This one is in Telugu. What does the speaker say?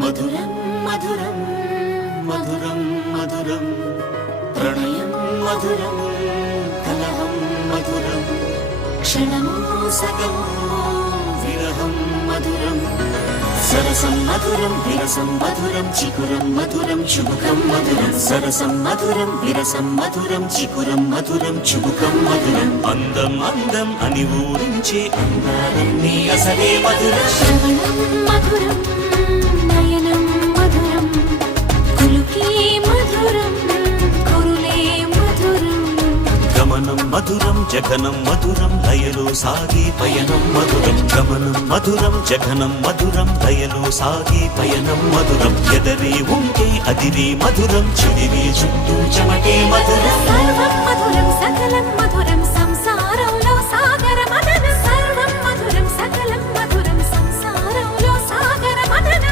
మధురం మధురం మధురం మధురం ప్రణయం మధురం కలహం మధురం క్షణము సగము విరహం మధురం సరసం మధురం విరసం మధురం చికురం మధురం చుబుకం మధురం సరసం మధురం విరసం మధురం చికురం మధురం చుబుకం మధురం అందం అందం అని ఊరించే అందాలన్నీ అసలే మధురం శ్రవణం మధురం నయనం మధురం కులుకే మధురం కురులే మధురం గమనం మధురం జగనం మధురం లయలో సాగే పయనం మధురం గమనం మధురం జగనం మధురం లయలో సాగే పయనం మధురం ఎదరే ఉంటే అదిరే మధురం చెదిరే చుట్టూ చెమటే మధురం సర్వం మధురం సకలం మధురం